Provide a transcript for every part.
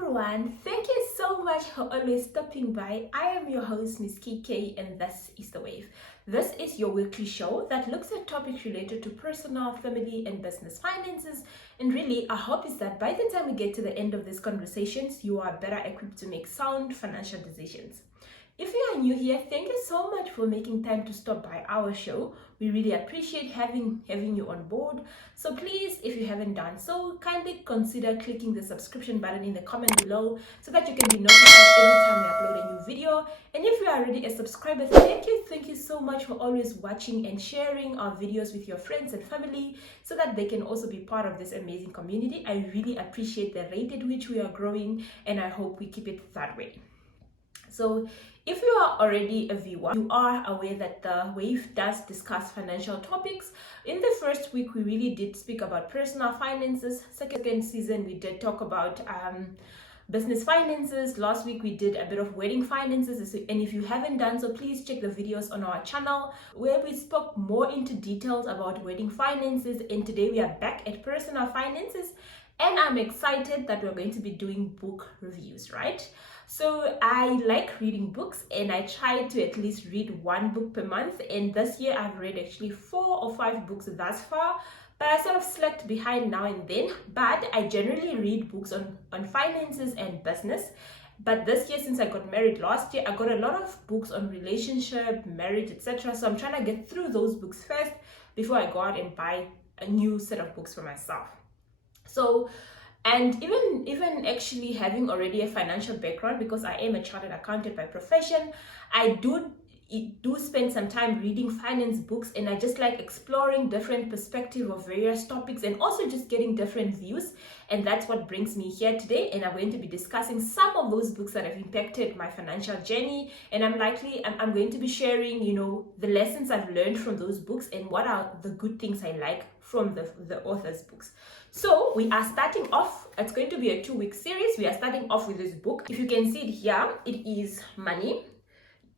everyone, thank you so much for always stopping by. I am your host, Miss Kike, and this is The Wave. This is your weekly show that looks at topics related to personal, family, and business finances. And really, our hope is that by the time we get to the end of these conversations, you are better equipped to make sound financial decisions. If you are new here, thank you so much for making time to stop by our show. We really appreciate having you on board. So please, if you haven't done so, kindly consider clicking the subscription button in the comment below so that you can be notified every time we upload a new video. And if you are already a subscriber, thank you so much for always watching and sharing our videos with your friends and family so that they can also be part of this amazing community. I really appreciate the rate at which we are growing, and I hope we keep it that way. So if you are already a viewer, you are aware that the Wave does discuss financial topics. In the first week, we really did speak about personal finances. Second season, we did talk about business finances. Last week, we did a bit of wedding finances. And if you haven't done so, please check the videos on our channel where we spoke more into details about wedding finances. And today, we are back at personal finances. And I'm excited that we're going to be doing book reviews, right? So I like reading books, and I try to at least read one book per month. And this year I've read actually 4 or 5 books thus far, but I sort of slacked behind now and then. But I generally read books on finances and business. But this year, since I got married last year, I got a lot of books on relationship, marriage, etc. So I'm trying to get through those books first before I go out and buy a new set of books for myself. So, and even actually having already a financial background, because I am a chartered accountant by profession, I do spend some time reading finance books, and I just like exploring different perspectives of various topics and also just getting different views. And that's what brings me here today, and I'm going to be discussing some of those books that have impacted my financial journey, and I'm going to be sharing, the lessons I've learned from those books and what are the good things I like from the author's books. So we are starting off, it's going to be a 2-week series. We are starting off with this book. If you can see it here, it is Money,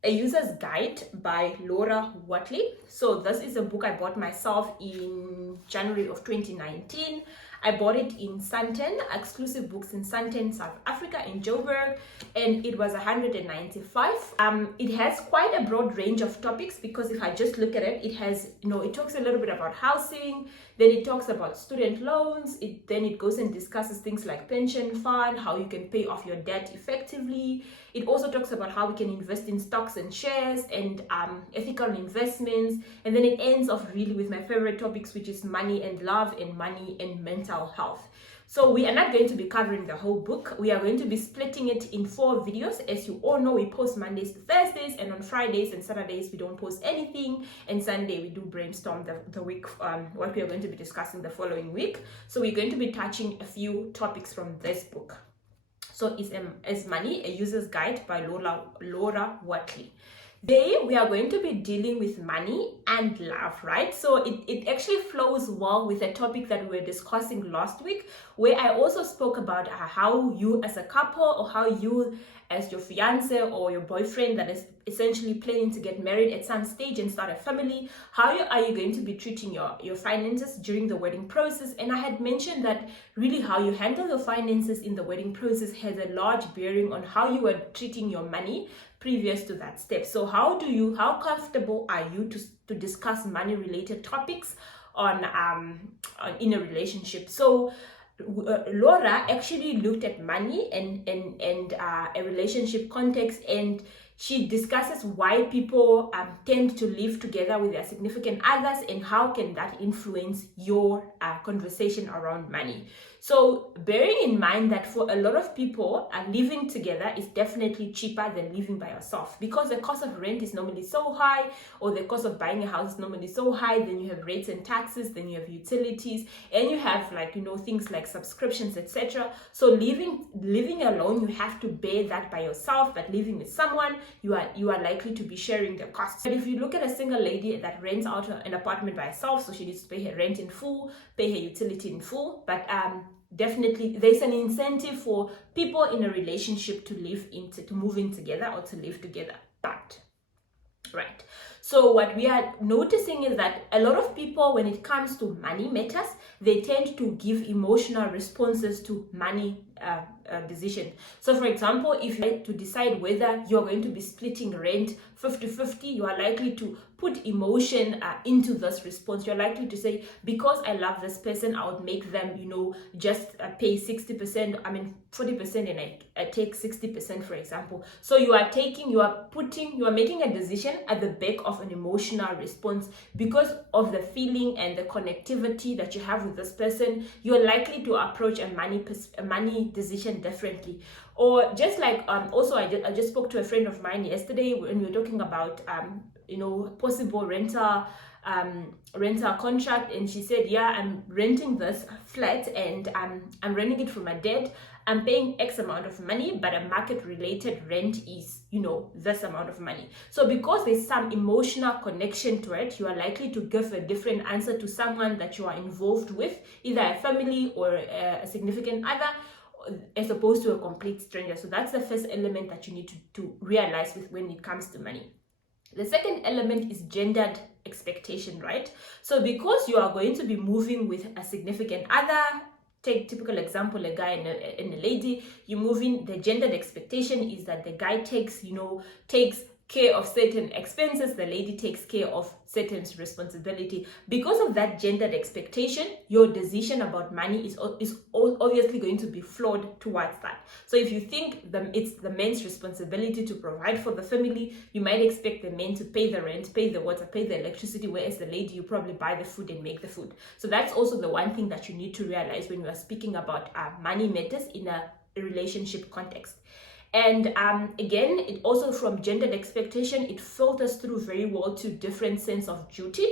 A User's Guide by Laura Whatley. So this is a book I bought myself in January of 2019. I bought it in Santen, exclusive books in Santen, South Africa, in Joburg, and it was 195. It has quite a broad range of topics, because if I just look at it, it has, it talks a little bit about housing, then it talks about student loans, then it goes and discusses things like pension fund, how you can pay off your debt effectively. It also talks about how we can invest in stocks and shares and ethical investments. And then it ends off really with my favorite topics, which is money and love and money and mental health. So we are not going to be covering the whole book. We are going to be splitting it in 4 videos. As you all know, we post Mondays to Thursdays, and on Fridays and Saturdays, we don't post anything. And Sunday, we do brainstorm the week, what we are going to be discussing the following week. So we're going to be touching a few topics from this book. So it's Money, A User's Guide by Laura Whatley. Today, we are going to be dealing with money and love, right? So it actually flows well with a topic that we were discussing last week, where I also spoke about how you as a couple, or how you as your fiance or your boyfriend that is essentially planning to get married at some stage and start a family, how are you going to be treating your finances during the wedding process. And I had mentioned that really how you handle your finances in the wedding process has a large bearing on how you are treating your money previous to that step. So how comfortable are you to discuss money related topics in a relationship? So Laura actually looked at money and a relationship context, and she discusses why people tend to live together with their significant others, and how can that influence your conversation around money. So bearing in mind that for a lot of people, living together is definitely cheaper than living by yourself, because the cost of rent is normally so high, or the cost of buying a house is normally so high. Then you have rates and taxes, then you have utilities, and you have things like subscriptions, etc. So living alone, you have to bear that by yourself. But living with someone, you are likely to be sharing the costs. But if you look at a single lady that rents out an apartment by herself, so she needs to pay her rent in full, pay her utility in full, but definitely there's an incentive for people in a relationship to move in together or to live together. But right, so what we are noticing is that a lot of people, when it comes to money matters, they tend to give emotional responses to money decision. So for example, if you like to decide whether you're going to be splitting rent 50-50, you are likely to put emotion into this response. You're likely to say, because I love this person, I would make them, just pay 60%, 40%, and I take 60%, for example. So you are making a decision at the back of an emotional response. Because of the feeling and the connectivity that you have with this person, you're likely to approach a money decision differently. Or just like also I just spoke to a friend of mine yesterday when we were talking about possible rental contract, and she said, yeah, I'm renting this flat and I'm renting it from my dad. I'm paying X amount of money, but a market related rent is this amount of money. So because there's some emotional connection to it, you are likely to give a different answer to someone that you are involved with, either a family or a significant other, as opposed to a complete stranger. So that's the first element that you need to realize when it comes to money. The second element is gendered expectation, right? So because you are going to be moving with a significant other, take typical example, a guy and a lady, you move in, the gendered expectation is that the guy takes care of certain expenses, the lady takes care of certain responsibility. Because of that gendered expectation, your decision about money is obviously going to be flawed towards that. So if you think it's the man's responsibility to provide for the family, you might expect the man to pay the rent, pay the water, pay the electricity, whereas the lady, you probably buy the food and make the food. So that's also the one thing that you need to realize when you are speaking about money matters in a relationship context. And again, it also, from gendered expectation, it filters through very well to different sense of duty.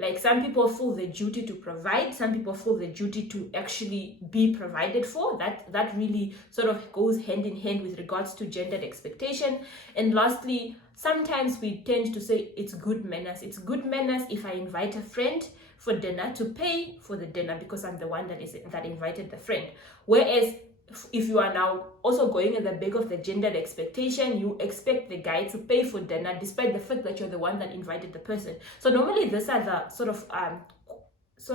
Like some people feel the duty to provide, some people feel the duty to actually be provided for. That really sort of goes hand in hand with regards to gendered expectation. And lastly, sometimes we tend to say it's good manners. It's good manners if I invite a friend for dinner to pay for the dinner because I'm the one that invited the friend. Whereas if you are now also going at the back of the gendered expectation, you expect the guy to pay for dinner despite the fact that you're the one that invited the person. So normally these are the sort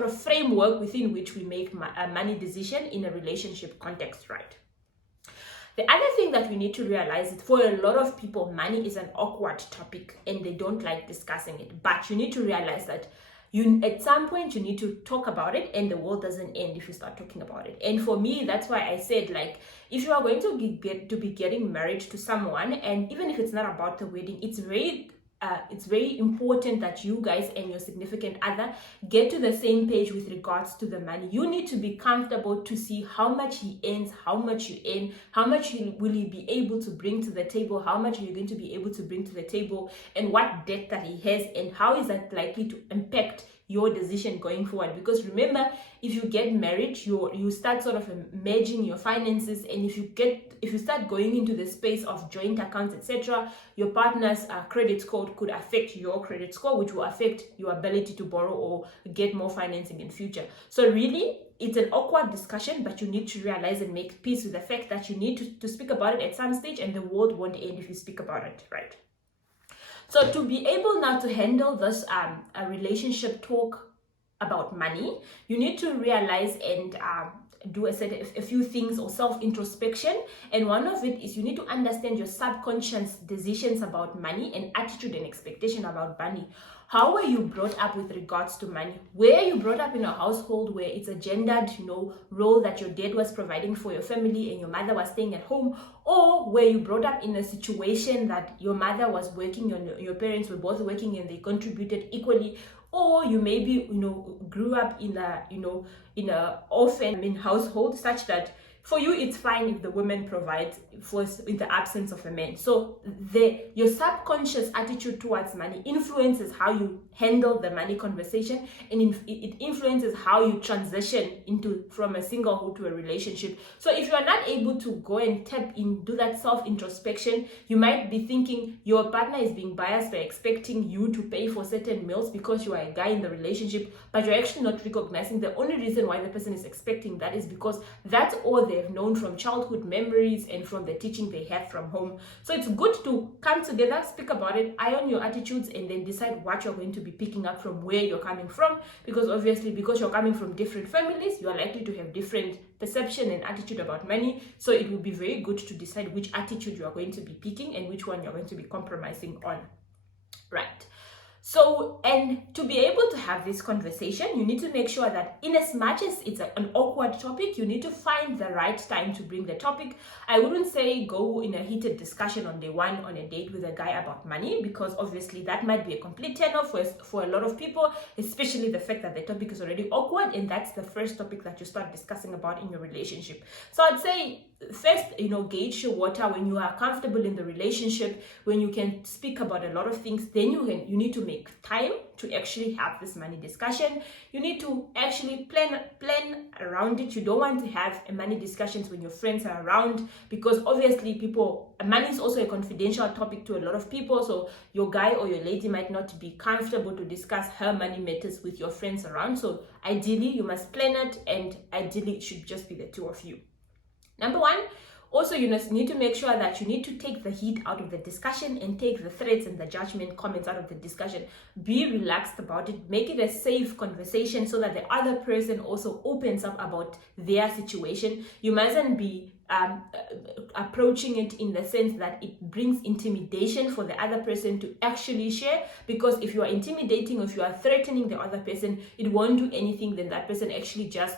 of framework within which we make a money decision in a relationship context, right? The other thing that we need to realize is, for a lot of people, money is an awkward topic and they don't like discussing it. But you need to realize that at some point you need to talk about it, and the world doesn't end if you start talking about it. And for me, that's why I said, like, if you are going to be getting married to someone, and even if it's not about the wedding, it's very important that you guys and your significant other get to the same page with regards to the money. You need to be comfortable to see how much he earns, how much you earn, how much will he be able to bring to the table, how much are you going to be able to bring to the table, and what debt that he has, and how is that likely to impact your decision going forward. Because remember, if you get married, you start sort of merging your finances, and if you start going into the space of joint accounts, etc., your partner's credit score could affect your credit score, which will affect your ability to borrow or get more financing in future. So really, it's an awkward discussion, but you need to realize and make peace with the fact that you need to speak about it at some stage, and the world won't end if you speak about it, right? So to be able now to handle this a relationship talk about money, you need to realize and do a few things, or self-introspection. And one of it is you need to understand your subconscious decisions about money and attitude and expectation about money. How were you brought up with regards to money? Were you brought up in a household where it's a gendered, role that your dad was providing for your family and your mother was staying at home? Or were you brought up in a situation that your mother was working and your parents were both working and they contributed equally? Or you maybe, grew up in a orphan household, such that for you it's fine if the woman provides in the absence of a man. So your subconscious attitude towards money influences how you handle the money conversation, and it influences how you transition from a singlehood to a relationship. So if you are not able to go and do that self-introspection, you might be thinking your partner is being biased by expecting you to pay for certain meals because you are a guy in the relationship, but you're actually not recognizing the only reason why the person is expecting that is because that's all they have known from childhood memories and from the teaching they had from home. So it's good to come together, speak about it, iron your attitudes, and then decide what you're going to be picking up from where you're coming from, because obviously because you're coming from different families, you are likely to have different perception and attitude about money. So it will be very good to decide which attitude you are going to be picking and which one you're going to be compromising on. Right. So, and to be able to have this conversation, you need to make sure that in as much as it's an awkward topic, you need to find the right time to bring the topic. I wouldn't say go in a heated discussion on day one on a date with a guy about money, because obviously that might be a complete turn-off for a lot of people, especially the fact that the topic is already awkward and that's the first topic that you start discussing about in your relationship. So I'd say first, gauge your water. When you are comfortable in the relationship, when you can speak about a lot of things, then you need to make time to actually have this money discussion. You need to actually plan around it. You don't want to have money discussions when your friends are around, because obviously money is also a confidential topic to a lot of people. So your guy or your lady might not be comfortable to discuss her money matters with your friends around. So ideally you must plan it, and ideally it should just be the two of you. Number one, also you need to make sure that you need to take the heat out of the discussion and take the threats and the judgment comments out of the discussion. Be relaxed about it. Make it a safe conversation so that the other person also opens up about their situation. You mustn't be approaching it in the sense that it brings intimidation for the other person to actually share, because if you are intimidating or if you are threatening the other person, it won't do anything. Then that person actually just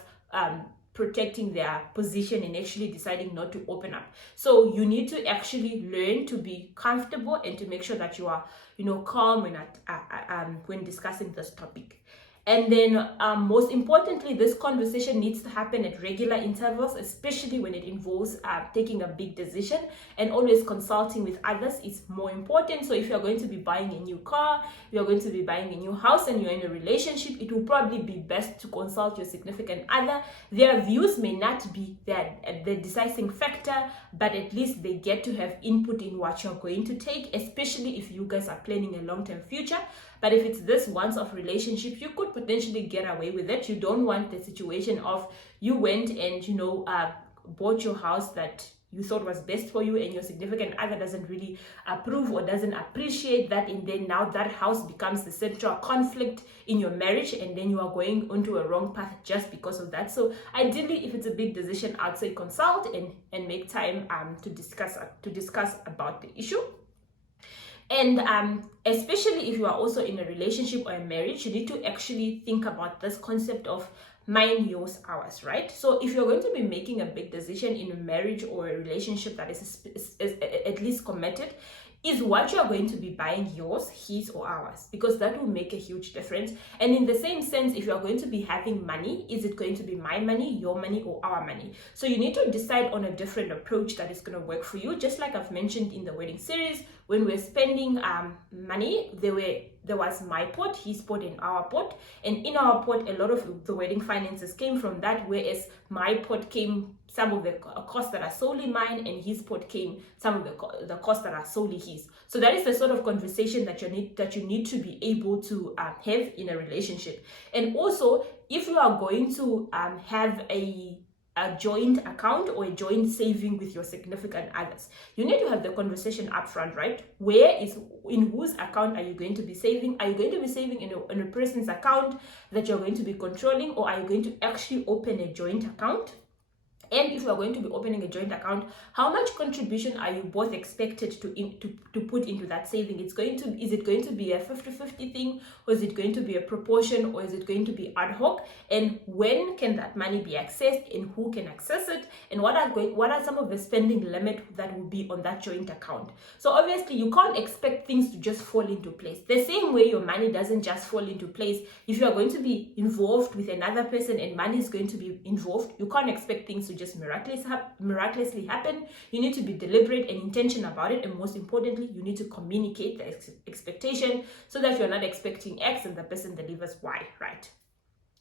protecting their position and actually deciding not to open up. So you need to actually learn to be comfortable and to make sure that you are calm when discussing this topic. And then most importantly, this conversation needs to happen at regular intervals, especially when it involves taking a big decision, and always consulting with others is more important. So if you're going to be buying a new car, you're going to be buying a new house, and you're in a relationship, it will probably be best to consult your significant other. Their views may not be the deciding factor, but at least they get to have input in what you're going to take, especially if you guys are planning a long-term future. But if it's this once-off relationship, you could potentially get away with it. You don't want the situation of you went and bought your house that you thought was best for you, and your significant other doesn't really approve or doesn't appreciate that, and then now that house becomes the central conflict in your marriage, and then you are going onto a wrong path just because of that. So ideally, if it's a big decision, I'd say consult and make time to discuss about the issue. And especially if you are also in a relationship or a marriage, you need to actually think about this concept of mine, yours, ours, right? So if you're going to be making a big decision in a marriage or a relationship that is at least committed, is what you're going to be buying yours, his, or ours? Because that will make a huge difference. And in the same sense, if you're going to be having money, is it going to be my money, your money, or our money? So you need to decide on a different approach that is going to work for you. Just like I've mentioned in the wedding series, when we're spending money, there was my pot, his pot, and our pot. And in our pot, a lot of the wedding finances came from that, whereas my pot came some of the costs that are solely mine, and his pot came some of the costs that are solely his. So that is the sort of conversation that you need to be able to have in a relationship. And also, if you are going to have a joint account or a joint saving with your significant others, you need to have the conversation up front, right? In whose account are you going to be saving? Are you going to be saving in a person's account that you're going to be controlling, or are you going to actually open a joint account? And if you are going to be opening a joint account, how much contribution are you both expected to put into that saving? Is it going to be a 50-50 thing, or is it going to be a proportion, or is it going to be ad hoc? And when can that money be accessed, and who can access it? And what are some of the spending limit that will be on that joint account? So obviously you can't expect things to just fall into place. The same way your money doesn't just fall into place. If you are going to be involved with another person and money is going to be involved, you can't expect things to just miraculously happen. You need to be deliberate and intentional about it, and most importantly, you need to communicate the expectation so that you're not expecting X and the person delivers Y, right?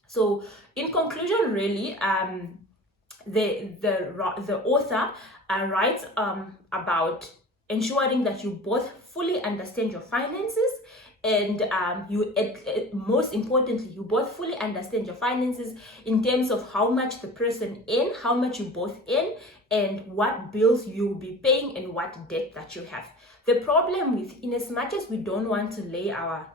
So in conclusion, really, the author writes about ensuring that you both fully understand your finances and most importantly, you both fully understand your finances in terms of how much the person earn, how much you both earn, and what bills you will be paying and what debt that you have. The problem with, in as much as we don't want to lay our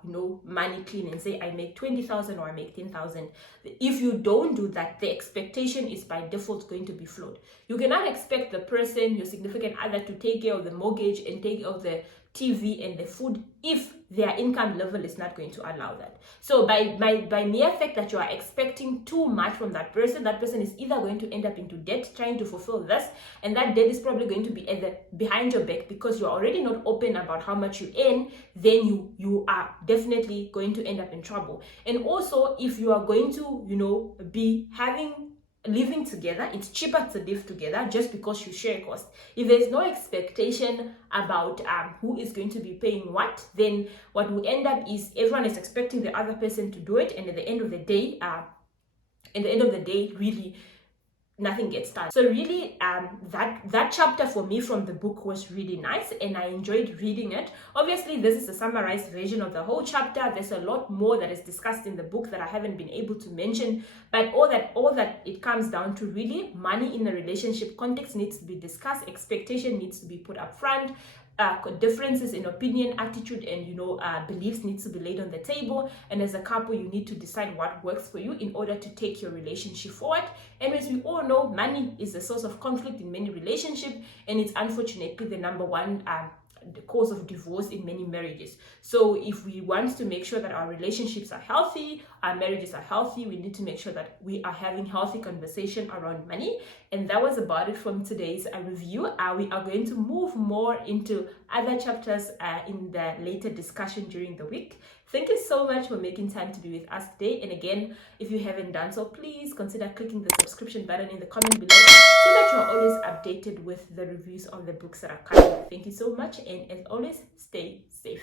money clean and say I make 20,000 or I make 10,000, if you don't do that, the expectation is by default going to be flawed. You cannot expect the person, your significant other, to take care of the mortgage and take care of the TV and the food if their income level is not going to allow that. So by mere fact that you are expecting too much from that person is either going to end up into debt trying to fulfill this, and that debt is probably going to be behind your back because you're already not open about how much you earn. Then you are definitely going to end up in trouble. And also, if you are going to be living together, it's cheaper to live together just because you share cost. If there's no expectation about who is going to be paying what, then what will end up is everyone is expecting the other person to do it, and at the end of the day, really nothing gets done. So really, that chapter for me from the book was really nice, and I enjoyed reading it. Obviously, this is a summarized version of the whole chapter. There's a lot more that is discussed in the book that I haven't been able to mention, but all that it comes down to, really, money in a relationship context needs to be discussed. Expectation needs to be put up front. Differences in opinion, attitude, and beliefs needs to be laid on the table, and as a couple you need to decide what works for you in order to take your relationship forward. And as we all know, money is the source of conflict in many relationships, and it's unfortunately the number one the cause of divorce in many marriages. So if we want to make sure that our relationships are healthy, our marriages are healthy, we need to make sure that we are having healthy conversation around money. And that was about it from today's review. We are going to move more into other chapters in the later discussion during the week. Thank you so much for making time to be with us today. And again, if you haven't done so, please consider clicking the subscription button in the comment below so that you are always updated with the reviews of the books that are coming. Thank you so much, and as always, stay safe.